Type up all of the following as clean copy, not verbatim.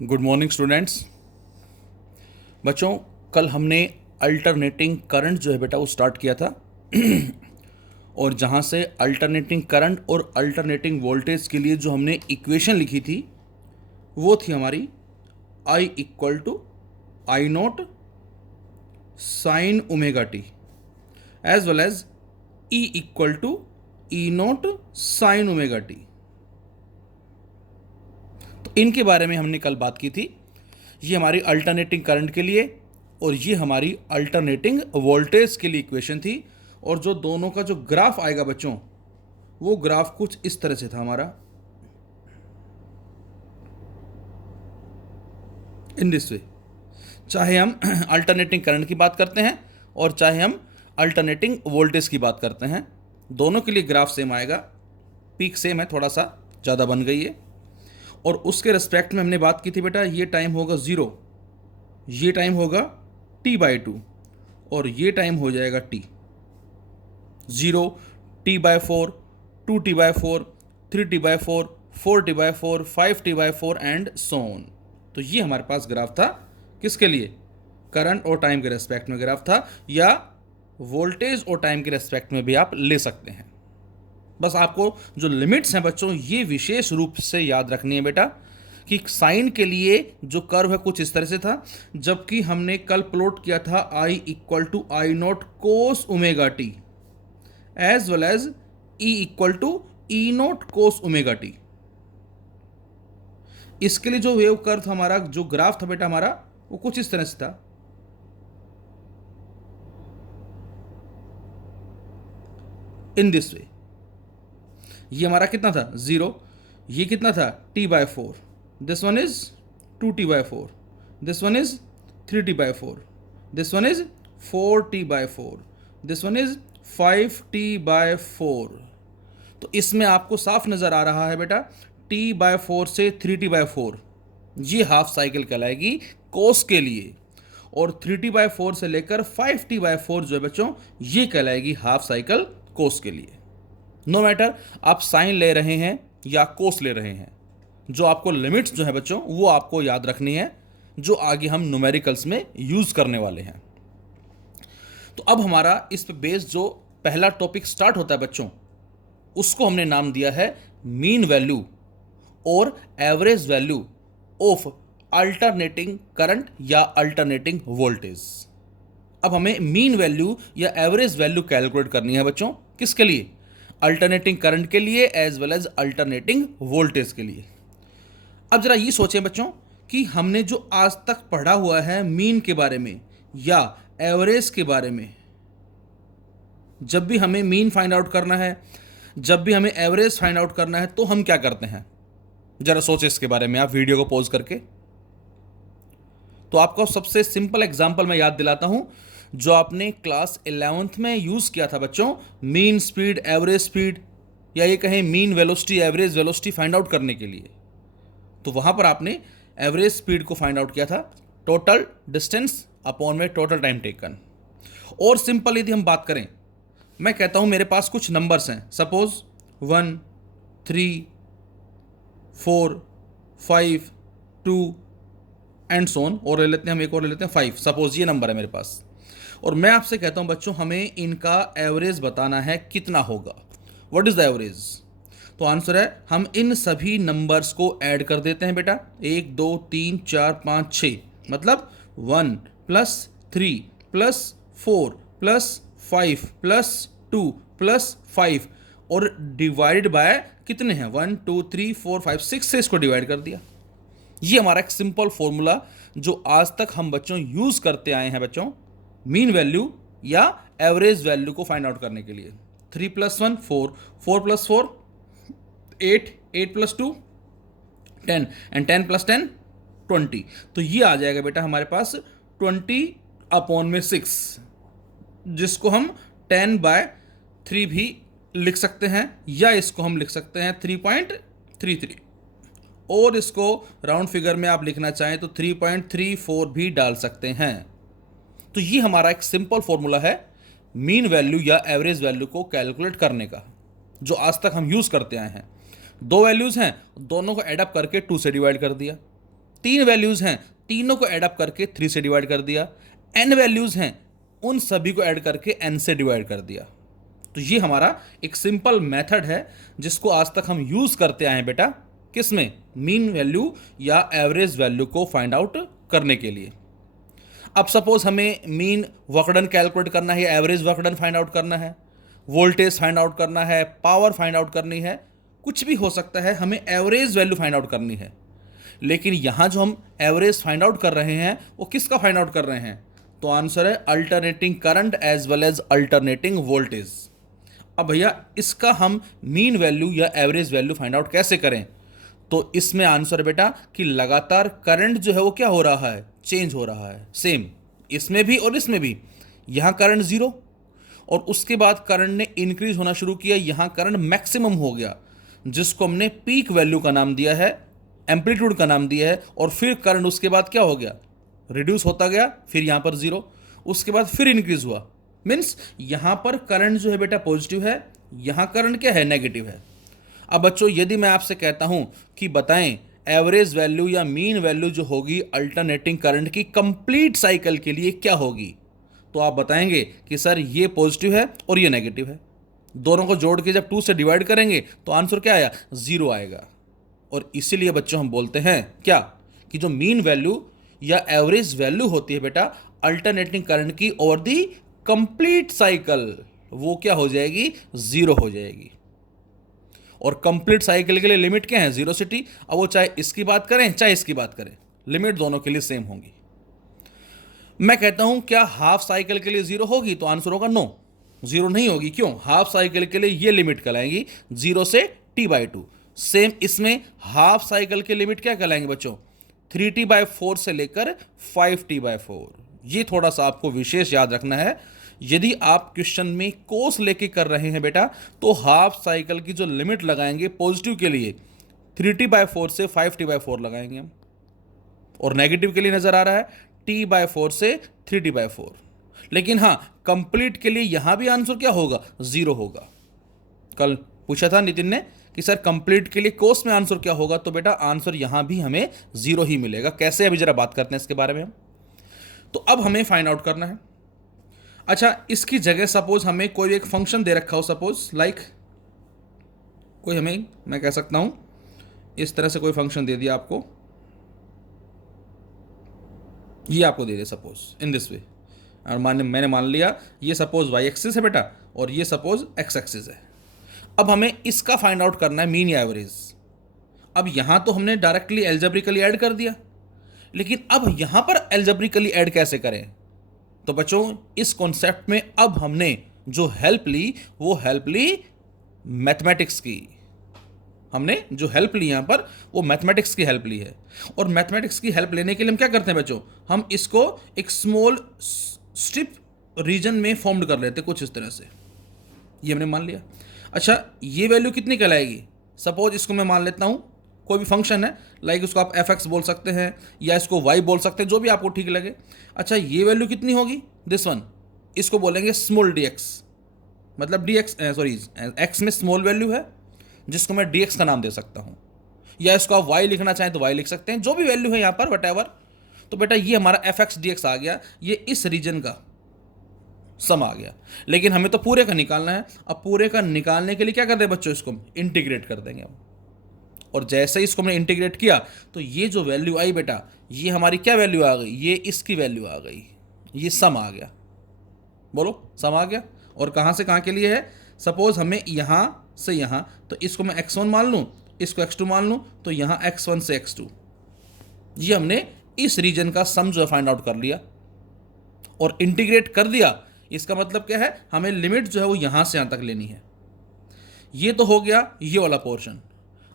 Good morning students. बच्चों, कल हमने अल्टरनेटिंग करंट जो है बेटा वो स्टार्ट किया था और जहाँ से अल्टरनेटिंग करंट और अल्टरनेटिंग वोल्टेज के लिए जो हमने इक्वेशन लिखी थी वो थी हमारी I equal to I naught sine omega t as well as E equal to E naught sine omega t. तो इनके बारे में हमने कल बात की थी। ये हमारी अल्टरनेटिंग करंट के लिए और ये हमारी अल्टरनेटिंग वोल्टेज के लिए इक्वेशन थी। और जो दोनों का जो ग्राफ आएगा बच्चों, वो ग्राफ कुछ इस तरह से था हमारा, इन दिस वे। चाहे हम अल्टरनेटिंग करंट की बात करते हैं और चाहे हम अल्टरनेटिंग वोल्टेज की बात करते हैं, दोनों के लिए ग्राफ सेम आएगा। पीक सेम है, थोड़ा सा ज़्यादा बन गई है। और उसके रिस्पेक्ट में हमने बात की थी बेटा, ये टाइम होगा 0, ये टाइम होगा t/2 और ये टाइम हो जाएगा t। 0 t/4, 2t/4, 3t/4, 4t/4, 5t/4 and so on. तो ये हमारे पास ग्राफ था किसके लिए? करंट और टाइम के रेस्पेक्ट में ग्राफ था, या वोल्टेज और टाइम के रेस्पेक्ट में भी आप ले सकते हैं। बस आपको जो लिमिट्स हैं बच्चों, ये विशेष रूप से याद रखनी है बेटा कि साइन के लिए जो कर्व है कुछ इस तरह से था, जबकि हमने कल प्लॉट किया था I equal to I naught cos omega t as well as E equal to E naught cos omega t. इसके लिए जो वेव कर्व था हमारा, जो ग्राफ था बेटा हमारा, वो कुछ इस तरह से था, इन दिस वे। ये हमारा कितना था? 0। ये कितना था? t/4। This one is 2t/4, this one is 3t/4, this one is 4t/4, this one is 5t/4। तो इसमें आपको साफ नजर आ रहा है बेटा, t/4 से 3t/4 ये हाफ साइकिल कहलाएगी कोस के लिए, और 3t/4 से लेकर 5t/4 जो है बच्चों, ये कहलाएगी हाफ साइकिल कोस के लिए। नो मैटर आप साइन ले रहे हैं या कोस ले रहे हैं, जो आपको लिमिट्स जो है बच्चों वो आपको याद रखनी है, जो आगे हम न्यूमेरिकल्स में यूज करने वाले हैं। तो अब हमारा इस पे बेस जो पहला टॉपिक स्टार्ट होता है बच्चों, उसको हमने नाम दिया है मीन वैल्यू और average value of alternating current या अल्टरनेटिंग वोल्टेज। अब हमें मीन वैल्यू या एवरेज वैल्यू कैलकुलेट करनी है बच्चों, किसके लिए? अल्टरनेटिंग करंट के लिए as well as alternating voltage के लिए। अब जरा ये सोचें बच्चों कि हमने जो आज तक पढ़ा हुआ है मीन के बारे में या एवरेज के बारे में, जब भी हमें मीन फाइंड आउट करना है, जब भी हमें एवरेज फाइंड आउट करना है, तो हम क्या करते हैं? जरा सोचें इसके बारे में आप वीडियो को पॉज करके। तो आपको सबसे सिंपल एग्जांपल मैं याद दिलाता हूं, जो आपने क्लास 11th में यूज किया था बच्चों, मीन स्पीड एवरेज स्पीड, या ये कहें mean velocity average velocity find out करने के लिए। तो वहां पर आपने एवरेज स्पीड को फाइंड आउट किया था टोटल डिस्टेंस अपॉन में टोटल टाइम टेकन। और सिंपल यदि हम बात करें, मैं कहता हूं मेरे पास कुछ नंबर्स हैं, सपोज 1, 3, 4, 5, 2 एंड सोन, और ले लेते हैं हम, एक और ले लेते हैं 5। सपोज ये नंबर है मेरे पास, और मैं आपसे कहता हूं बच्चों हमें इनका एवरेज बताना है, कितना होगा, व्हाट इज द एवरेज? तो आंसर है, हम इन सभी नंबर्स को ऐड कर देते हैं बेटा, 1 2 3 4 5 6, मतलब 1 + 3 + 4 + 5 + 2 + 5, और डिवाइडेड बाय कितने हैं? 1 2 3 4 5 6 से इसको डिवाइड कर दिया। ये हमारा एक सिंपल फॉर्मूला जो आज तक हम बच्चों यूज करते आए हैं बच्चों, मीन वैल्यू या एवरेज वैल्यू को फाइंड आउट करने के लिए। 3 + 1 4, 4 + 4 8, 8 + 2 10 एंड 10 + 10 20। तो ये आ जाएगा बेटा हमारे पास 20/6, जिसको हम 10/3 भी लिख सकते हैं, या इसको हम लिख सकते हैं 3.33, और इसको राउंड फिगर में आप लिखना चाहें तो 3.34 भी डाल सकते हैं। तो ये हमारा एक सिंपल फॉर्मूला है मीन वैल्यू या एवरेज वैल्यू को कैलकुलेट करने का, जो आज तक हम यूज करते आए हैं। दो वैल्यूज हैं, दोनों को एडअप करके 2 से डिवाइड कर दिया, 3 वैल्यूज हैं, तीनों को ऐड अप करके 3 से डिवाइड कर दिया। n वैल्यूज हैं, उन सभी को ऐड करके n से डिवाइड कर दिया। तो ये हमारा एक सिंपल मेथड है जिसको आज तक हम यूज करते आए हैं बेटा, किसमें, मीन वैल्यू या एवरेज वैल्यू को फाइंड आउट करने के लिए। अब सपोज हमें मीन वर्कडन कैलकुलेट करना है, एवरेज वर्कडन फाइंड आउट करना है, वोल्टेज फाइंड आउट करना है, पावर फाइंड आउट करनी है, कुछ भी हो सकता है, हमें एवरेज वैल्यू फाइंड आउट करनी है। लेकिन यहां जो हम एवरेज फाइंड आउट कर रहे हैं वो किसका फाइंड आउट कर रहे हैं, तो आंसर है alternating current as well as alternating voltage. अब भैया इसका हम मीन वैल्यू या एवरेज वैल्यू फाइंड आउट कैसे करें, तो इसमें आंसर बेटा कि लगातार करंट जो है वो क्या हो रहा है, चेंज हो रहा है, सेम इसमें भी और इसमें भी। यहां करंट 0 और उसके बाद करंट ने इंक्रीज होना शुरू किया, यहां करंट मैक्सिमम हो गया जिसको हमने पीक वैल्यू का नाम दिया है, एम्पलीट्यूड का नाम दिया है। और फिर करंट उसके बाद क्या हो गया, रिड्यूस होता गया, फिर यहां पर 0, उसके बाद फिर इंक्रीज हुआ। मीन्स यहां पर करंट जो है बेटा पॉजिटिव है, यहां करंट क्या है, नेगेटिव है। अब बच्चों यदि मैं आपसे कहता हूं कि बताएं एवरेज वैल्यू या मीन वैल्यू जो होगी अल्टरनेटिंग करंट की कंप्लीट साइकिल के लिए क्या होगी, तो आप बताएंगे कि सर ये पॉजिटिव है और ये नेगेटिव है। दोनों को जोड़ के जब 2 से डिवाइड करेंगे तो आंसर क्या आया, 0 आएगा। और इसीलिए बच्चों हम बोलते हैं क्या, कि जो मीन वैल्यू या एवरेज वैल्यू होती है बेटा अल्टरनेटिंग करंट की ओवर दी कंप्लीट साइकिल, वो क्या हो जाएगी, 0 हो जाएगी। और कंप्लीट साइकिल के लिए लिमिट क्या है, 0 से t। अब वो चाहे इसकी बात करें चाहे इसकी बात करें, लिमिट दोनों के लिए सेम होंगी। मैं कहता हूं क्या हाफ साइकिल के लिए 0 होगी, तो आंसर होगा नो, 0 नहीं होगी। क्यों, हाफ साइकिल के लिए ये लिमिट कहलाएंगी 0 से t/2। सेम इसमें हाफ साइकिल के लिमिट क्या कहलाएंगे बच्चों, 3t/4 से लेकर 5t/4। ये थोड़ा सा आपको विशेष याद रखना है। यदि आप क्वेश्चन में कोस लेके कर रहे हैं बेटा, तो हाफ साइकिल की जो लिमिट लगाएंगे पॉजिटिव के लिए 3t/4 से 5t/4 लगाएंगे हम, और नेगेटिव के लिए नजर आ रहा है t/4 से 3t/4। लेकिन हाँ, कंप्लीट के लिए यहां भी आंसर क्या होगा, 0 होगा। कल पूछा था नितिन ने कि सर कंप्लीट के लिए कोस में आंसर क्या होगा, तो बेटा आंसर यहां भी हमें 0 ही मिलेगा। कैसे, अभी जरा बात करते हैं इसके बारे में हम। तो अब हमें फाइंड आउट करना है। अच्छा, इसकी जगह सपोज हमें कोई एक फंक्शन दे रखा हो, सपोज लाइक कोई हमें, मैं कह सकता हूं इस तरह से कोई फंक्शन दे दिया आपको, ये आपको दे दिया सपोज इन दिस वे, और मैंने मान लिया ये सपोज y एक्सिस है बेटा और ये सपोज x एक्सिस है। अब हमें इसका फाइंड आउट करना है मीन या एवरेज। अब यहां तो हमने डायरेक्टली एल्जेब्रिकली ऐड कर दिया, लेकिन अब यहां पर एल्जेब्रिकली ऐड कैसे करें, तो बच्चों इस कॉन्सेप्ट में अब हमने जो हेल्प ली वो हेल्प ली मैथमेटिक्स की। हमने जो हेल्प ली यहां पर वो मैथमेटिक्स की हेल्प ली है। और मैथमेटिक्स की हेल्प लेने के लिए हम क्या करते हैं बच्चों, हम इसको एक स्मॉल स्ट्रिप रीजन में फॉर्म्ड कर लेते हैं कुछ इस तरह से। ये हमने मान लिया। अच्छा, ये वैल्यू कितनी कहलाएगी, सपोज इसको मैं मान लेता हूं कोई भी फंक्शन है, लाइक उसको आप fx बोल सकते हैं या इसको y बोल सकते हैं, जो भी आपको ठीक लगे। अच्छा, ये वैल्यू कितनी होगी, दिस वन, इसको बोलेंगे स्मॉल dx, मतलब x में स्मॉल वैल्यू है जिसको मैं dx का नाम दे सकता हूं, या इसको आप y लिखना चाहें तो y लिख सकते हैं, जो भी वैल्यू है यहां पर वट। तो बेटा ये हमारा fx dx आ गया, ये इस रीजन का सम आ गया। लेकिन हमें तो पूरे का निकालना है। अब पूरे का निकालने के लिए क्या कर दें बच्चों, इसको इंटीग्रेट कर देंगे हम। और जैसे ही इसको हमने इंटीग्रेट किया तो ये जो वैल्यू आई बेटा, ये हमारी क्या वैल्यू आ गई, ये इसकी वैल्यू आ गई, ये सम आ गया। बोलो, सम आ गया। और कहाँ से कहाँ के लिए है, सपोज हमें यहाँ से यहाँ, तो इसको मैं x1 मान लूँ, इसको x2 मान लूँ, तो यहाँ x1 से x2, ये हमने इस रीजन का सम जो है फाइंड आउट कर लिया और इंटीग्रेट कर दिया। इसका मतलब क्या है, हमें लिमिट जो है वो यहां से यहां तक लेनी है। ये तो हो गया ये वाला पोर्शन।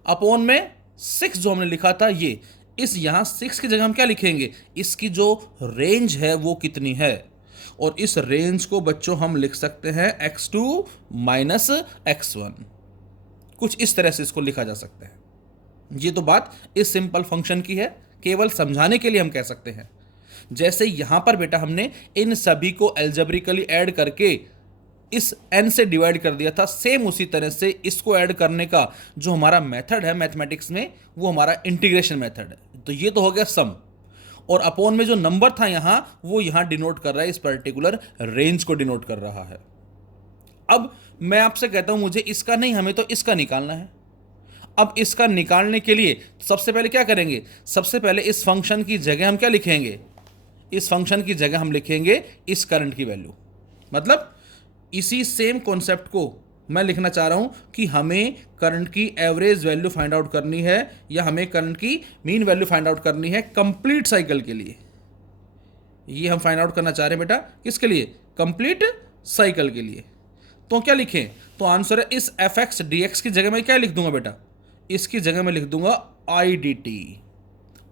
अपॉन में 6 जो हमने लिखा था, ये इस यहां 6 की जगह हम क्या लिखेंगे, इसकी जो रेंज है वो कितनी है, और इस रेंज को बच्चों हम लिख सकते हैं x2 माइनस x1, कुछ इस तरह से इसको लिखा जा सकता है। ये तो बात इस सिंपल फंक्शन की है, केवल समझाने के लिए हम कह सकते हैं। जैसे यहां पर बेटा हमने इन सभी को एल्जेब्रिकली ऐड करके इस n से डिवाइड कर दिया था, सेम उसी तरह से इसको ऐड करने का जो हमारा मेथड है मैथमेटिक्स में, वो हमारा इंटीग्रेशन मेथड है, तो ये तो हो गया सम, और अपॉन में जो नंबर था यहां वो यहां डिनोट कर रहा है, इस पर्टिकुलर रेंज को डिनोट कर रहा है। अब मैं आपसे कहता हूं मुझे इसका नहीं, हमें तो इसका निकालना है। अब इसका निकालने के लिए सबसे पहले क्या करेंगे, सबसे पहले इस फंक्शन की जगह हम क्या लिखेंगे, इस फंक्शन की जगह हम लिखेंगे इस करंट की वैल्यू। मतलब इसी सेम कॉन्सेप्ट को मैं लिखना चाह रहा हूं कि हमें करंट की एवरेज वैल्यू फाइंड आउट करनी है, या हमें करंट की मीन वैल्यू फाइंड आउट करनी है कंप्लीट साइकिल के लिए। ये हम फाइंड आउट करना चाह रहे हैं बेटा, किसके लिए, कंप्लीट साइकिल के लिए। तो क्या लिखें, तो आंसर है इस एफ एक्स डी एक्स की जगह मैं क्या लिख दूंगा बेटा, इसकी जगह मैं लिख दूंगा आई डी टी।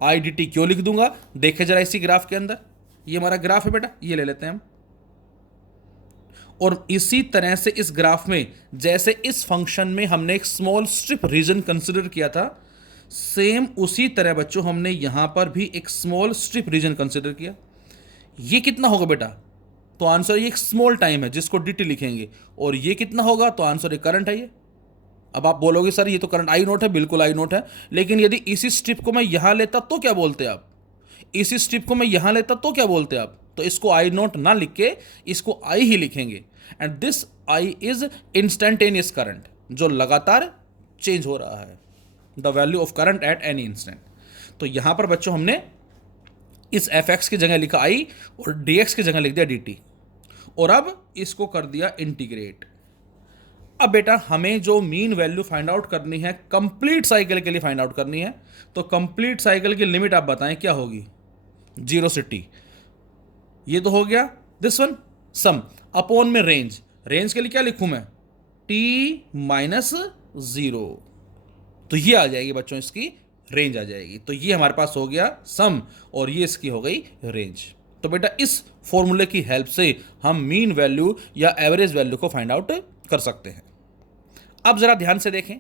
आई डी टी क्यों लिख दूंगा, देखे जरा इसी ग्राफ के अंदर, ये हमारा ग्राफ है बेटा, ये ले लेते हैं हम। और इसी तरह से इस ग्राफ में जैसे इस फंक्शन में हमने एक स्मॉल स्ट्रिप रीजन कंसिडर किया था, सेम उसी तरह बच्चों हमने यहां पर भी एक स्मॉल स्ट्रिप रीजन कंसिडर किया। ये कितना होगा बेटा, तो आंसर ये एक स्मॉल टाइम है जिसको dt लिखेंगे, और ये कितना होगा, तो आंसर ये करंट है ये। अब आप बोलोगे सर ये तो करंट आई नोट है, बिल्कुल आई नोट है, लेकिन यदि इसी स्ट्रिप को मैं यहां लेता तो क्या बोलते आप, इसी स्ट्रिप को मैं यहां लेता तो क्या बोलते आप, तो इसको आई नोट ना लिख के इसको आई ही लिखेंगे। And this I is instantaneous current, जो लगातार चेंज हो रहा है, the value of current at any instant. तो यहां पर बच्चों हमने इस एफ एक्स की जगह लिखा आई और डी एक्स की जगह लिख दिया डी टी, और अब इसको कर दिया इंटीग्रेट। अब बेटा हमें जो मीन वैल्यू फाइंड आउट करनी है कंप्लीट साइकिल के लिए फाइंड आउट करनी है, तो कंप्लीट साइकिल की लिमिट आप बताएं क्या होगी, 0 से t। ये तो हो गया दिस वन सम, अपॉन में रेंज, रेंज के लिए क्या लिखूं मैं, t माइनस 0, तो ये आ जाएगी बच्चों, इसकी रेंज आ जाएगी। तो ये हमारे पास हो गया सम और ये इसकी हो गई रेंज। तो बेटा इस फॉर्मूले की हेल्प से हम मीन वैल्यू या एवरेज वैल्यू को फाइंड आउट कर सकते हैं। अब जरा ध्यान से देखें,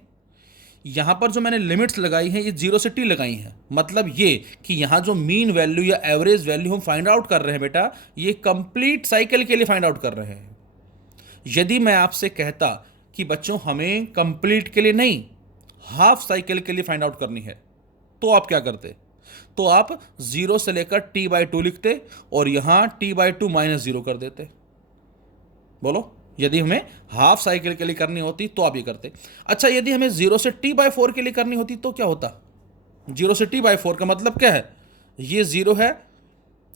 यहां पर जो मैंने लिमिट्स लगाई हैं ये 0 से t लगाई हैं, मतलब ये कि यहां जो मीन वैल्यू या एवरेज वैल्यू हम फाइंड आउट कर रहे हैं बेटा, ये कंप्लीट साइकिल के लिए फाइंड आउट कर रहे हैं। यदि मैं आपसे कहता कि बच्चों हमें कंप्लीट के लिए नहीं, हाफ साइकिल के लिए फाइंड आउट करनी है, तो आप क्या करते, तो आप 0 से लेकर t/2 लिखते और यहां t/2 माइनस 0 कर देते। बोलो, यदि हमें हाफ साइकिल के लिए करनी होती तो आप ये करते। अच्छा, यदि हमें 0 से t/4 के लिए करनी होती तो क्या होता, 0 से t/4 का मतलब क्या है, ये 0 है,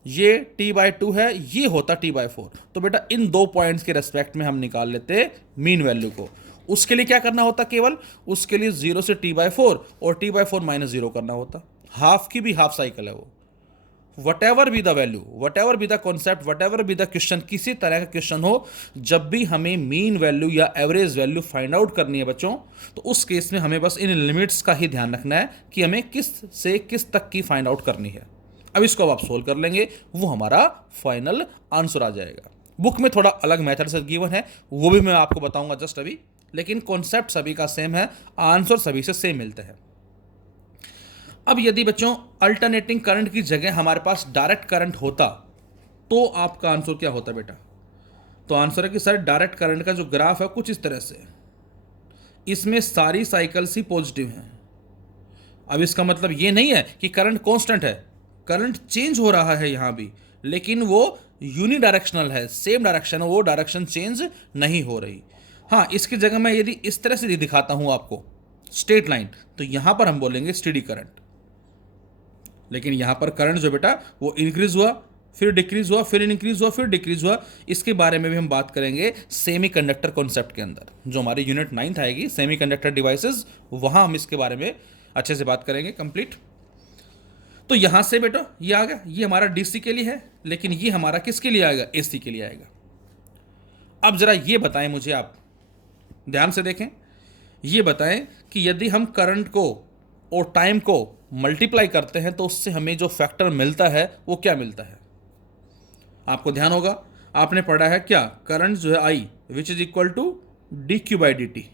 ये t/2 है, ये होता t/4। तो बेटा इन दो पॉइंट्स के रेस्पेक्ट में हम निकाल लेते मीन वैल्यू को। उसके लिए क्या करना होता, केवल उसके लिए 0 से t/4 और t/4 माइनस 0 करना होता। हाफ की भी हाफ साइकिल है वो। What ever be the value, what ever be the concept, what ever be the question, किसी तरह का क्वेश्चन हो, जब भी हमें मीन वैल्यू या एवरेज वैल्यू फाइंड आउट करनी है बच्चों, तो उस केस में हमें बस इन लिमिट्स का ही ध्यान रखना है कि हमें किस से किस तक की फाइंड आउट करनी है। अब इसको अब आप सोल्व कर लेंगे, वो हमारा फाइनल आंसर आ जाएगा। बुक में थोड़ा अलग मेथड से गिवन है, वो भी मैं आपको बताऊंगा जस्ट अभी, लेकिन कॉन्सेप्ट सभी का सेम है, आंसर सभी से सेम मिलते हैं। अब यदि बच्चों अल्टरनेटिंग करंट की जगह हमारे पास डायरेक्ट करंट होता तो आपका आंसर क्या होता बेटा, तो आंसर है कि सर डायरेक्ट करंट का जो ग्राफ है कुछ इस तरह से, इसमें सारी साइकिल्स ही पॉजिटिव हैं। अब इसका मतलब ये नहीं है कि करंट कांस्टेंट है, करंट चेंज हो रहा है यहां भी, लेकिन वो यूनिडायरेक्शनल है, सेम डायरेक्शन है, वो डायरेक्शन चेंज नहीं हो रही। हाँ, इसकी जगह मैं यदि इस तरह से दिखाता हूं आपको स्ट्रेट लाइन, तो यहां पर हम बोलेंगे स्टेडी करंट, लेकिन यहां पर करंट जो बेटा वो इंक्रीज हुआ, फिर डिक्रीज हुआ, फिर इंक्रीज हुआ, फिर डिक्रीज हुआ। इसके बारे में भी हम बात करेंगे सेमीकंडक्टर कॉन्सेप्ट के अंदर, जो हमारी यूनिट 9th आएगी सेमीकंडक्टर डिवाइसेस, वहां हम इसके बारे में अच्छे से बात करेंगे कंप्लीट। तो यहां से बेटा ये आ गया, ये हमारा डीसी के लिए है, लेकिन ये हमारा किसके लिए आएगा, एसी के लिए आएगा। अब जरा ये बताएं मुझे, आप ध्यान से देखें, ये बताएं कि यदि हम करंट को और टाइम को मल्टीप्लाई करते हैं तो उससे हमें जो फैक्टर मिलता है वो क्या मिलता है। आपको ध्यान होगा, आपने पढ़ा है क्या, करंट जो है I which is equal to D Q by D T,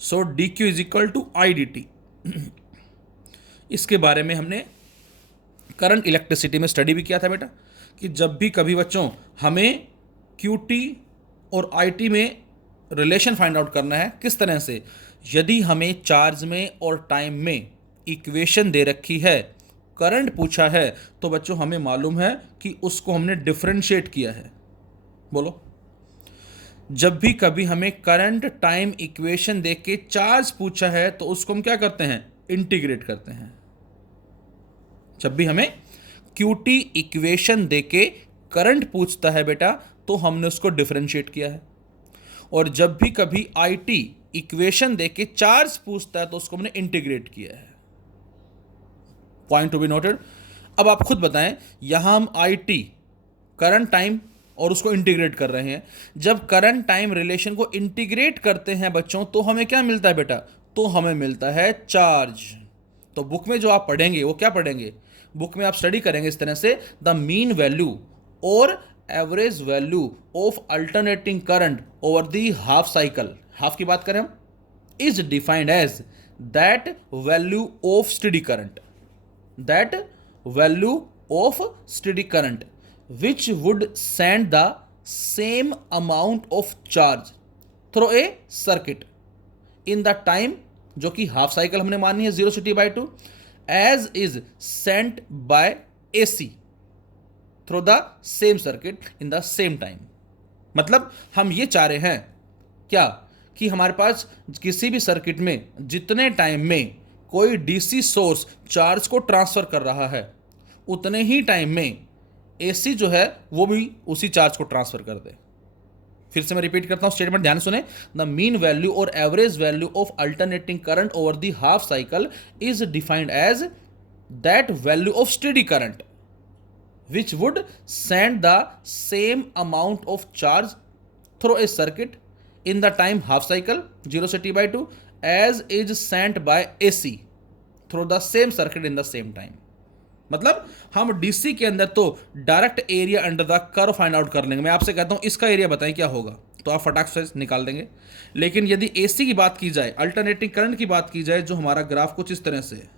so D Q is equal to I D T. इसके बारे में हमने करंट इलेक्ट्रिसिटी में स्टडी भी किया था बेटा, कि जब भी कभी बच्चों हमें क्यू टी और आई टी में रिलेशन फाइंड आउट करना है, किस तरह से, यदि हमें चार्ज में और टाइम में इक्वेशन दे रखी है, करंट पूछा है, तो बच्चों हमें मालूम है कि उसको हमने डिफरेंशिएट किया है। बोलो, जब भी कभी हमें करंट टाइम इक्वेशन दे के चार्ज पूछा है तो उसको हम क्या करते हैं, इंटीग्रेट करते हैं। जब भी हमें क्यूटी इक्वेशन दे के करंट पूछता है बेटा तो हमने उसको डिफरेंशिएट किया है, और जब भी कभी आईटी इक्वेशन दे के चार्ज पूछता है तो उसको हमने इंटीग्रेट किया है। Point to be noted. अब आप खुद बताएं, यहां हम आईटी करंट टाइम और उसको इंटीग्रेट कर रहे हैं। जब करंट टाइम रिलेशन को इंटीग्रेट करते हैं बच्चों तो हमें क्या मिलता है बेटा, तो हमें मिलता है चार्ज। तो बुक में जो आप पढ़ेंगे वो क्या पढ़ेंगे, बुक में आप स्टडी करेंगे इस तरह से, द मीन वैल्यू और average value of alternating current over the half cycle, half की बात करें हम, is defined as that value of steady current, that value of steady current which would send the same amount of charge through a circuit in the time, जो कि half cycle हमने मानी है 0 से t/2, as is sent by AC through the same circuit in the same time। मतलब हम ये चाह रहे हैं क्या, कि हमारे पास किसी भी सर्किट में जितने टाइम में कोई डीसी सोर्स चार्ज को ट्रांसफर कर रहा है उतने ही टाइम में एसी जो है वो भी उसी चार्ज को ट्रांसफर कर दे। फिर से मैं रिपीट करता हूं स्टेटमेंट, ध्यान सुने। द मीन वैल्यू और average value of alternating current over the half cycle is defined as that value of steady current which would send the same amount of charge through a circuit in the time half cycle 0 से t/2 as is sent by AC through the same circuit in the same time. मतलब हम DC के अंदर तो direct area under the curve find out कर लेंगे। मैं आपसे कहता हूं इसका एरिया बताएं क्या होगा, तो आप फटाक से निकाल देंगे। लेकिन यदि एसी की बात की जाए, अल्टरनेटिंग करंट की बात की जाए, जो हमारा ग्राफ कुछ इस तरह से है,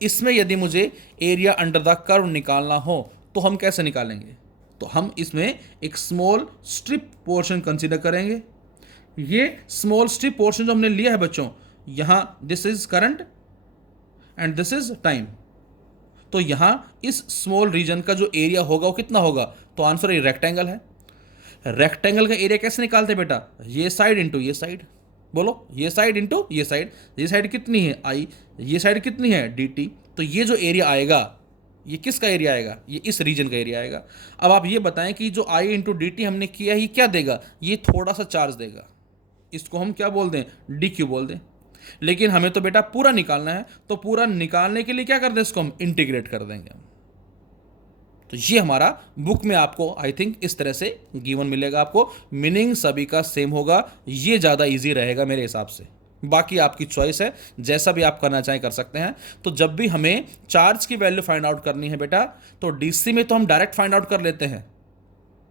इसमें यदि मुझे एरिया अंडर द कर्व निकालना हो तो हम कैसे निकालेंगे, तो हम इसमें एक स्मॉल स्ट्रिप पोर्शन कंसीडर करेंगे। ये स्मॉल स्ट्रिप पोर्शन जो हमने लिया है बच्चों, यहां this is current and this is time, तो यहां इस स्मॉल रीजन का जो एरिया होगा वो कितना होगा, तो आंसर ये रेक्टेंगल है। रेक्टेंगल का एरिया कैसे निकालते बेटा, ये साइड इंटू ये साइड। बोलो, ये साइड इंटू ये साइड। ये साइड कितनी है आई, ये साइड कितनी है डी टी, तो ये जो एरिया आएगा ये किसका एरिया आएगा, ये इस रीजन का एरिया आएगा। अब आप ये बताएं कि जो आई इंटू डी टी हमने किया है ये क्या देगा, ये थोड़ा सा चार्ज देगा, इसको हम क्या बोल दें, डी क्यू बोल दें। लेकिन हमें तो बेटा पूरा निकालना है, तो पूरा निकालने के लिए क्या कर दें, इसको हम इंटीग्रेट कर देंगे। तो ये हमारा बुक में आपको आई थिंक इस तरह से गिवन मिलेगा आपको। मीनिंग सभी का सेम होगा, ये ज़्यादा इजी रहेगा मेरे हिसाब से। बाकी आपकी चॉइस है, जैसा भी आप करना चाहें कर सकते हैं। तो जब भी हमें चार्ज की वैल्यू फाइंड आउट करनी है बेटा, तो डीसी में तो हम डायरेक्ट फाइंड आउट कर लेते हैं,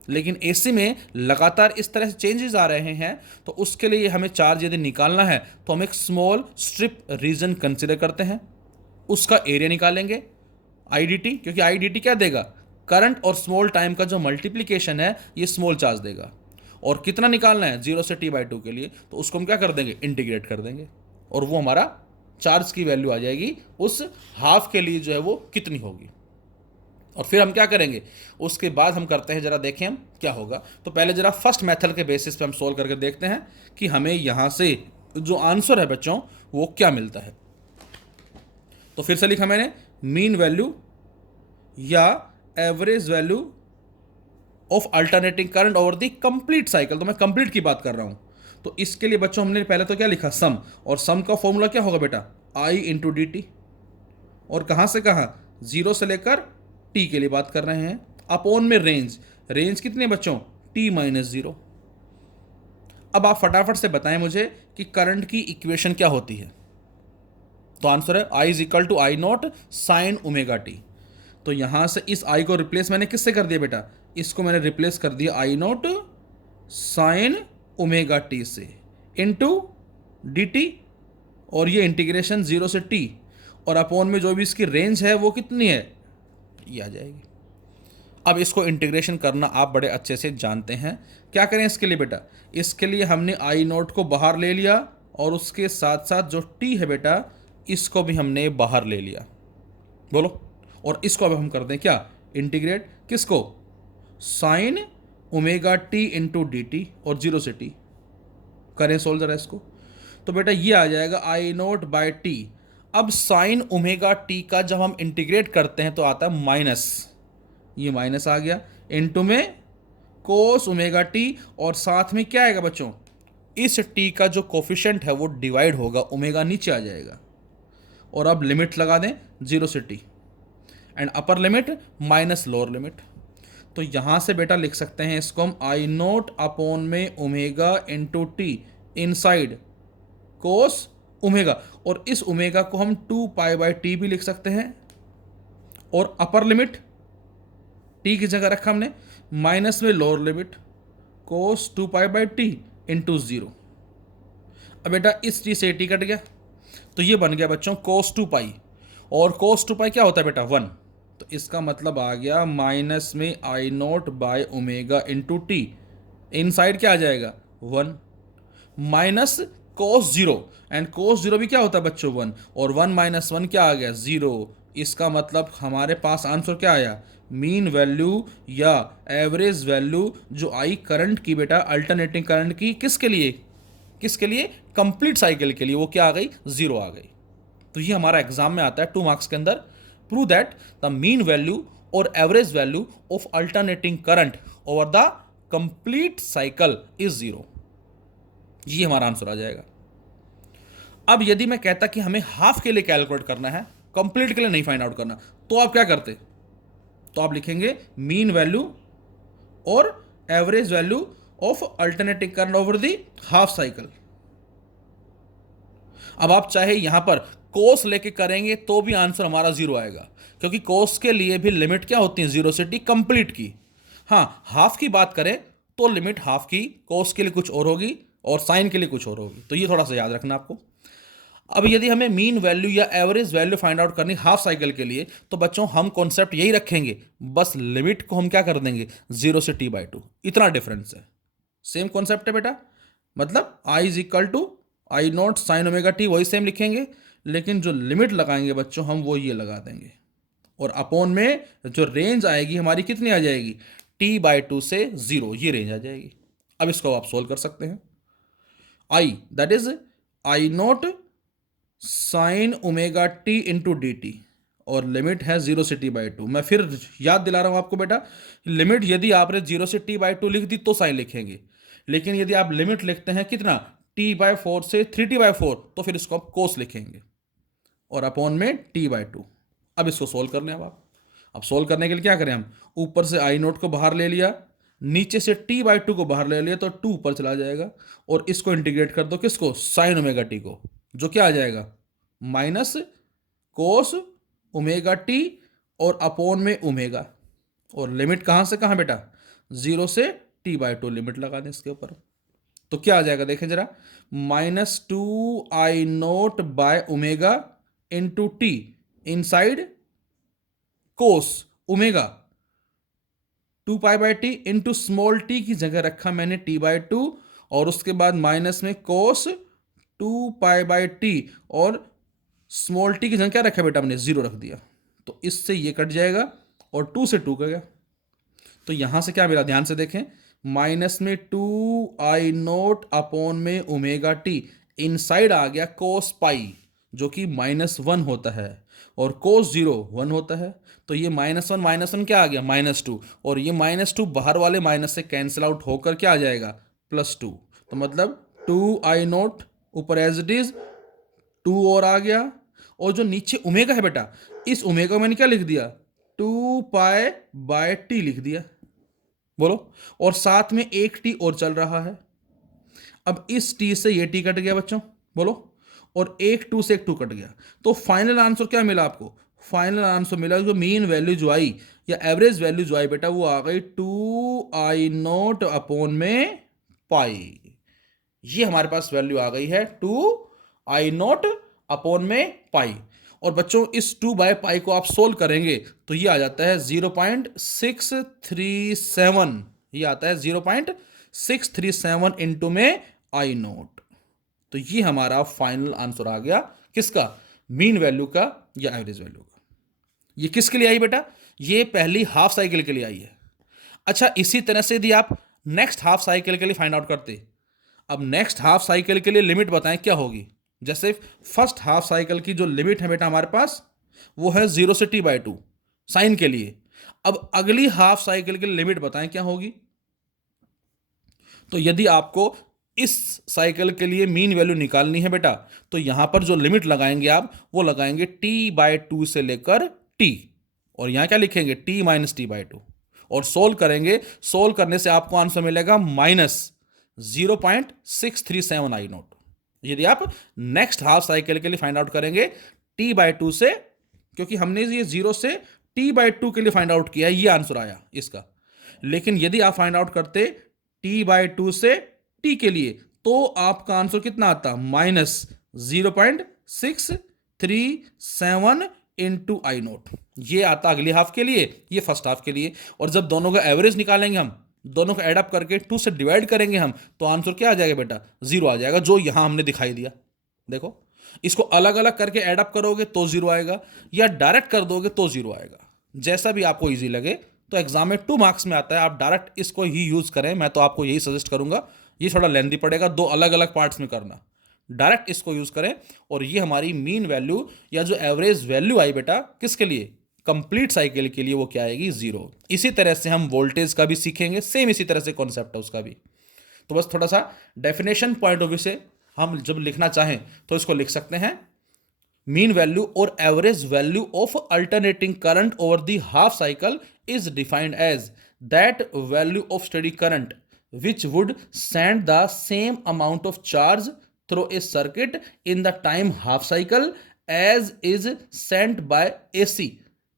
लेकिन एसी में लगातार इस तरह से चेंजेस आ रहे हैं, तो उसके लिए हमें चार्ज यदि निकालना है तो हम एक स्मॉल स्ट्रिप रीजन कंसिडर करते हैं, उसका एरिया निकालेंगे आईडीटी, क्योंकि आईडीटी क्या देगा, करंट और स्मॉल टाइम का जो मल्टीप्लिकेशन है ये स्मॉल चार्ज देगा। और कितना निकालना है 0 से t/2 के लिए, तो उसको हम क्या कर देंगे, इंटीग्रेट कर देंगे, और वो हमारा चार्ज की वैल्यू आ जाएगी उस हाफ के लिए जो है वो कितनी होगी। और फिर हम क्या करेंगे, उसके बाद हम करते हैं, जरा देखें हम क्या होगा। तो पहले जरा फर्स्ट मेथड के बेसिस पे हम सोल्व करके देखते हैं कि हमें यहां से जो आंसर है बच्चों वो क्या मिलता है। तो फिर से लिखा मैंने मीन वैल्यू या average value of alternating current over the complete cycle, तो मैं कंप्लीट की बात कर रहा हूं। तो इसके लिए बच्चों हमने पहले तो क्या लिखा, सम, और सम का फॉर्मूला क्या होगा बेटा, आई इंटू डी टी, और कहां से कहां, 0 से लेकर टी के लिए बात कर रहे हैं, अपॉन में रेंज, रेंज कितनी है बच्चों, t-0। अब आप फटाफट से बताएं मुझे कि करंट की इक्वेशन क्या होती है। तो आंसर है I is equal to I naught sine omega t. तो यहां से इस I को रिप्लेस मैंने किससे कर दिया बेटा, इसको मैंने रिप्लेस कर दिया आई नॉट साइन ओमेगा टी से इंटू डी टी, और ये इंटीग्रेशन 0 से t, और अपॉन में जो भी इसकी रेंज है वो कितनी है, ये आ जाएगी। अब इसको इंटीग्रेशन करना आप बड़े अच्छे से जानते हैं। क्या करें इसके लिए बेटा, इसके लिए हमने आई नोट को बाहर ले लिया, और उसके साथ साथ जो टी है बेटा इसको भी हमने बाहर ले लिया, बोलो, और इसको अब हम कर दें क्या, इंटीग्रेट, किसको, sign omega T into D T और 0 से टी, करें सोल्व जरा इसको। तो बेटा ये आ जाएगा आई नोट बाय टी। अब साइन ओमेगा टी का जब हम इंटीग्रेट करते हैं तो आता है माइनस, ये माइनस आ गया, इनटू में कोस ओमेगा टी, और साथ में क्या आएगा बच्चों, इस टी का जो कोफिशिएंट है वो डिवाइड होगा, ओमेगा नीचे आ जाएगा। और अब लिमिट लगा दें 0 से T, and upper limit minus lower limit. तो यहां से बेटा लिख सकते हैं इसको हम आई नोट अपॉन में omega into T inside cos omega, और इस ओमेगा को हम 2 पाई बाई टी भी लिख सकते हैं, और अपर लिमिट टी की जगह रखा हमने, माइनस में lower limit cos 2 pi by T into 0। अब बेटा इस टी से टी कट गया, तो ये बन गया बच्चों कोस 2 पाई, और कोस 2 पाई क्या होता है बेटा 1, तो इसका मतलब आ गया माइनस में I naught by omega into T, inside क्या आ जाएगा 1, माइनस कोस 0, एंड कोस 0 भी क्या होता है बच्चों 1, और 1 माइनस 1 क्या आ गया 0। इसका मतलब हमारे पास आंसर क्या आया, मीन वैल्यू या एवरेज वैल्यू जो आई करंट की बेटा, अल्टरनेटिंग करंट की, किसके लिए, किसके लिए, कंप्लीट साइकिल के लिए, वो क्या आ गई 0 आ गई। तो ये हमारा एग्जाम में आता है 2 मार्क्स के अंदर, prove that the mean value और average value of alternating current over the complete cycle is 0। ये हमारा आंसर आ जाएगा। अब यदि मैं कहता कि हमें हाफ के लिए कैलकुलेट करना है, कंप्लीट के लिए नहीं फाइंड आउट करना, तो आप क्या करते, तो आप लिखेंगे मीन वैल्यू और average value of alternating current over the half cycle. अब आप चाहे यहां पर कोस लेके करेंगे तो भी आंसर हमारा 0 आएगा, क्योंकि कोस के लिए भी लिमिट क्या होती है 0 से टी कंप्लीट की। हाँ, हाफ की बात करें तो लिमिट हाफ की कोस के लिए कुछ और होगी और साइन के लिए कुछ और होगी, तो ये थोड़ा सा याद रखना आपको। अब यदि हमें मीन वैल्यू या एवरेज वैल्यू फाइंड आउट करनी हाफ साइकिल के लिए, तो बच्चों हम कॉन्सेप्ट यही रखेंगे, बस लिमिट को हम क्या कर देंगे 0 से टी बाई 2, इतना डिफरेंस है। सेम कॉन्सेप्ट है बेटा, मतलब I is equal to I naught sine omega T, वही सेम लिखेंगे, लेकिन जो लिमिट लगाएंगे बच्चों हम वो ये लगा देंगे, और अपॉन में जो रेंज आएगी हमारी कितनी आ जाएगी, टी बाई 2 से 0, ये रेंज आ जाएगी। अब इसको आप सोल्व कर सकते हैं, I that is I naught sine omega T into D T, और लिमिट है 0 से टी बाई 2। मैं फिर याद दिला रहा हूं आपको बेटा, लिमिट यदि आपने 0 से टी बाई 2 लिख दी तो साइन लिखेंगे, लेकिन यदि आप लिमिट लिखते हैं कितना टी बाई 4 से 3 टी बाई 4, तो फिर इसको आप कोस लिखेंगे, और अपॉन में टी बाई 2। अब इसको सोल्व कर लें। अब सोल्व करने के लिए क्या करें हम, ऊपर से आई नोट को बाहर ले लिया, नीचे से टी बाई 2 को बाहर ले लिया, तो 2 ऊपर चला जाएगा, और इसको इंटीग्रेट कर दो किसको, साइन ओमेगा टी को, जो क्या आ जाएगा माइनस कोस ओमेगा टी और अपॉन में ओमेगा, और लिमिट कहां से कहां बेटा 0 से टी बाई 2 लिमिट लगा दें इसके ऊपर, तो क्या आ जाएगा देखें जरा, -2 I naught by omega into T inside cos omega 2 pi by T into small T की जगह रखा मैंने टी बाई 2, और उसके बाद माइनस में कोस 2 पाई बाई टी, और स्मॉल टी की जगह क्या रखा बेटा हमने 0 रख दिया, तो इससे ये कट जाएगा और 2 से 2 का गया, तो यहां से क्या मिला ध्यान से देखें, माइनस में 2 आई नोट अपॉन में ओमेगा टी, इनसाइड आ गया कोस पाई जो कि -1 होता है, और कोस 0 1 होता है, तो ये -1 क्या आ गया -2, और ये -2 बाहर वाले माइनस से कैंसिल आउट होकर क्या आ जाएगा +2, तो मतलब 2 आई नोट ऊपर एज इट इज 2 और आ गया, और जो नीचे ओमेगा है बेटा, इस ओमेगा मैंने क्या लिख दिया 2 पाई बाय टी लिख दिया, बोलो, और साथ में एक टी और चल रहा है। अब इस टी से ये टी कट गया बच्चों, बोलो, और एक 2 से एक 2 कट गया, तो फाइनल आंसर क्या मिला आपको, फाइनल आंसर मिला जो मीन वैल्यू जो आई या एवरेज वैल्यू जो आई बेटा वो आ गई 2 आई नोट अपॉन में पाई, ये हमारे पास वैल्यू आ गई है 2 आई नोट अपॉन में पाई। और बच्चों इस 2 बाय पाई को आप सोल्व करेंगे तो ये आ जाता है 0.637, ये आता है 0.637 इंटू में आई नोट, तो ये हमारा फाइनल आंसर आ गया किसका, मीन वैल्यू का या एवरेज वैल्यू का। ये किसके लिए आई बेटा? ये पहली हाफ साइकिल के लिए आई है। अच्छा, इसी तरह से यदि आप नेक्स्ट हाफ साइकिल के लिए फाइंड आउट करते, अब नेक्स्ट हाफ साइकिल के लिए लिमिट बताएं क्या होगी। जैसे फर्स्ट हाफ साइकिल की जो लिमिट है बेटा हमारे पास, वो है 0 से t/2 साइन के लिए। अब अगली हाफ साइकिल की लिमिट बताएं क्या होगी। तो यदि आपको इस साइकिल के लिए मीन वैल्यू निकालनी है बेटा, तो यहां पर जो लिमिट लगाएंगे आप, वो लगाएंगे t/2 से लेकर t, और यहां क्या लिखेंगे t - t/2, और सोल्व करेंगे। सोल्व करने से आपको आंसर मिलेगा -0.637 I0। यदि आप नेक्स्ट हाफ साइकिल के लिए फाइंड आउट करेंगे t/2 से, क्योंकि हमने ये 0 से t/2 के लिए फाइंड आउट किया है, ये आंसर आया इसका। लेकिन यदि आप फाइंड आउट करते t/2 से t के लिए, तो आपका आंसर कितना आता? -0.637 इंटू I0। ये आता अगली हाफ के लिए, ये फर्स्ट हाफ के लिए। और जब दोनों का एवरेज निकालेंगे हम, दोनों को एडअप करके 2 से डिवाइड करेंगे हम, तो आंसर क्या आ जाएगा बेटा? 0 आ जाएगा, जो यहां हमने दिखाई दिया। देखो, इसको अलग अलग करके एडअप करोगे तो 0 आएगा, या डायरेक्ट कर दोगे तो 0 आएगा। जैसा भी आपको ईजी लगे। तो एग्जाम में 2 मार्क्स में आता है, आप डायरेक्ट इसको ही यूज करें, मैं तो आपको यही सजेस्ट करूंगा। ये थोड़ा लेंथी पड़ेगा, 2 अलग अलग पार्ट्स में करना। डायरेक्ट इसको यूज करें। और ये हमारी मीन वैल्यू या जो एवरेज वैल्यू आई बेटा, किसके लिए? कंप्लीट साइकिल के लिए, वो क्या आएगी? 0। इसी तरह से हम वोल्टेज का भी सीखेंगे, सेम इसी तरह से कॉन्सेप्ट है उसका भी। तो बस थोड़ा सा डेफिनेशन पॉइंट ऑफ व्यू से हम जब लिखना चाहें तो इसको लिख सकते हैं, मीन वैल्यू और average value of alternating current over the half cycle is defined as that value of steady current which would send the same amount of charge through a circuit in the time half cycle as is sent by AC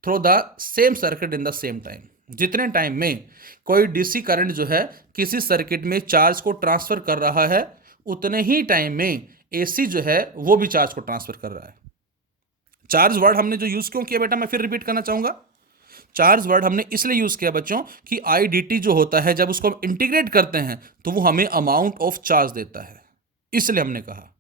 through the same circuit in the same time। जितने time में कोई DC current जो है किसी circuit में charge को transfer कर रहा है, उतने ही टाइम में एसी जो है वो भी चार्ज को ट्रांसफर कर रहा है। चार्ज वर्ड हमने जो यूज क्यों किया बेटा, मैं फिर रिपीट करना चाहूंगा। चार्ज वर्ड हमने इसलिए यूज किया बच्चों कि IDT जो होता है, जब उसको हम इंटीग्रेट करते हैं तो वो हमें अमाउंट ऑफ चार्ज देता है, इसलिए हमने कहा।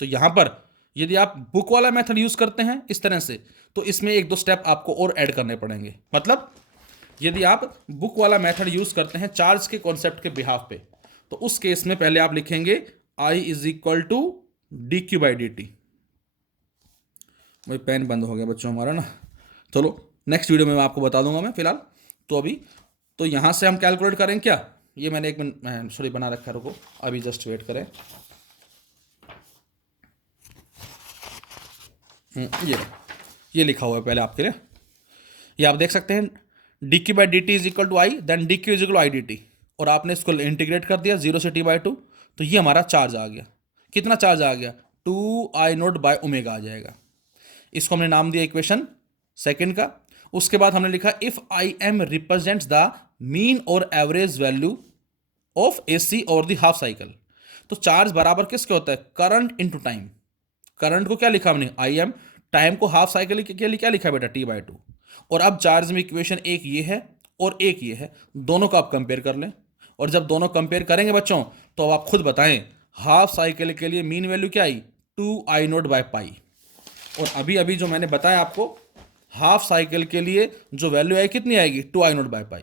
तो यहां पर यदि आप बुक वाला मेथड यूज करते हैं इस तरह से, तो इसमें 1-2 स्टेप आपको और ऐड करने पड़ेंगे। मतलब यदि आप बुक वाला मेथड यूज करते हैं चार्ज के कॉन्सेप्ट के बिहाफ पे, तो उस केस में पहले आप लिखेंगे I = dq/dt। भाई पेन बंद हो गया बच्चों हमारा ना, चलो नेक्स्ट वीडियो में मैं आपको बता दूंगा। मैं फिलहाल तो अभी तो यहां से हम कैलकुलेट करें क्या, ये मैंने 1 मिनट सॉरी बना रखा है, रुको अभी जस्ट वेट करें। ये लिखा हुआ है पहले आपके लिए, ये आप देख सकते हैं dq/dt = I, then dq = IDT, और आपने इसको इंटीग्रेट कर दिया 0 से t/2, तो ये हमारा चार्ज आ गया। कितना चार्ज आ गया? 2I0/ω आ जाएगा। इसको हमने नाम दिया इक्वेशन सेकंड का। उसके बाद हमने लिखा if IM represents the mean और एवरेज वैल्यू ऑफ AC और द हाफ साइकिल। तो चार्ज बराबर किसके होता है? Current into time. करंट को क्या लिखा हमने? IM। टाइम को हाफ साइकिल के लिए क्या लिखा बेटा? t/2। और अब चार्ज में इक्वेशन एक ये है और एक ये है, दोनों को आप कंपेयर कर लें। और जब दोनों कंपेयर करेंगे बच्चों, तो अब आप खुद बताएं हाफ साइकिल के लिए मीन वैल्यू क्या आई? 2I0/π। और अभी अभी जो मैंने बताया आपको, हाफ साइकिल के लिए जो वैल्यू आई कितनी आएगी? 2I0/π।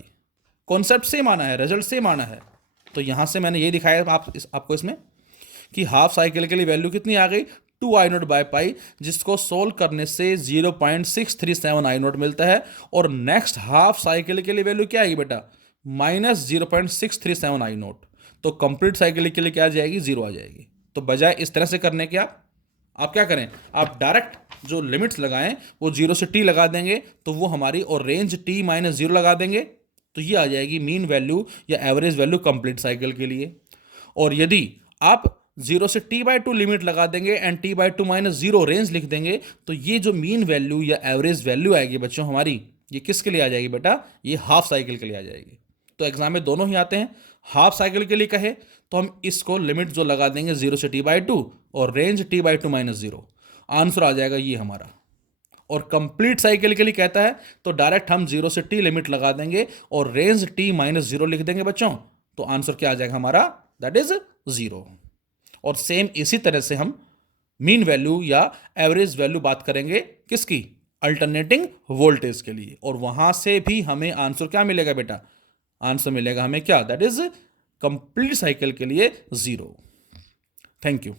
कॉन्सेप्ट सेम आना है, रिजल्ट सेम आना है। तो यहां से मैंने ये दिखाया आपको इसमें कि हाफ साइकिल के लिए वैल्यू कितनी आ गई? 2I0/π, जिसको सोल्व करने से 0.637 I0 मिलता है। और नेक्स्ट हाफ साइकिल के लिए वैल्यू क्या आएगी बेटा? -0.637 I0। तो कंप्लीट साइकिल के लिए क्या आ जाएगी? 0 आ जाएगी। तो बजाय इस तरह से करने के आप क्या करें, आप डायरेक्ट जो लिमिट्स लगाएं वो 0 से t लगा देंगे, तो वो हमारी, और रेंज t - 0 लगा देंगे, तो ये आ जाएगी मीन वैल्यू या एवरेज वैल्यू कंप्लीट साइकिल के लिए। और यदि आप 0 से t/2 लिमिट लगा देंगे एंड t/2 - 0 रेंज लिख देंगे, तो ये जो मीन वैल्यू या एवरेज वैल्यू आएगी बच्चों हमारी, ये किसके लिए आ जाएगी बेटा? ये हाफ साइकिल के लिए आ जाएगी। तो एग्जाम में दोनों ही आते हैं। हाफ साइकिल के लिए कहे तो हम इसको लिमिट जो लगा देंगे 0 से t/2 और रेंज t/2 - 0, आंसर आ जाएगा ये हमारा। और कंप्लीट साइकिल के लिए कहता है तो डायरेक्ट हम 0 से t लिमिट लगा देंगे और रेंज t - 0 लिख देंगे बच्चों, तो आंसर क्या आ जाएगा हमारा? That is 0। और सेम इसी तरह से हम मीन वैल्यू या एवरेज वैल्यू बात करेंगे किसकी, अल्टरनेटिंग वोल्टेज के लिए, और वहां से भी हमें आंसर क्या मिलेगा बेटा, आंसर मिलेगा हमें क्या, दैट इज कंप्लीट साइकिल के लिए 0। Thank you.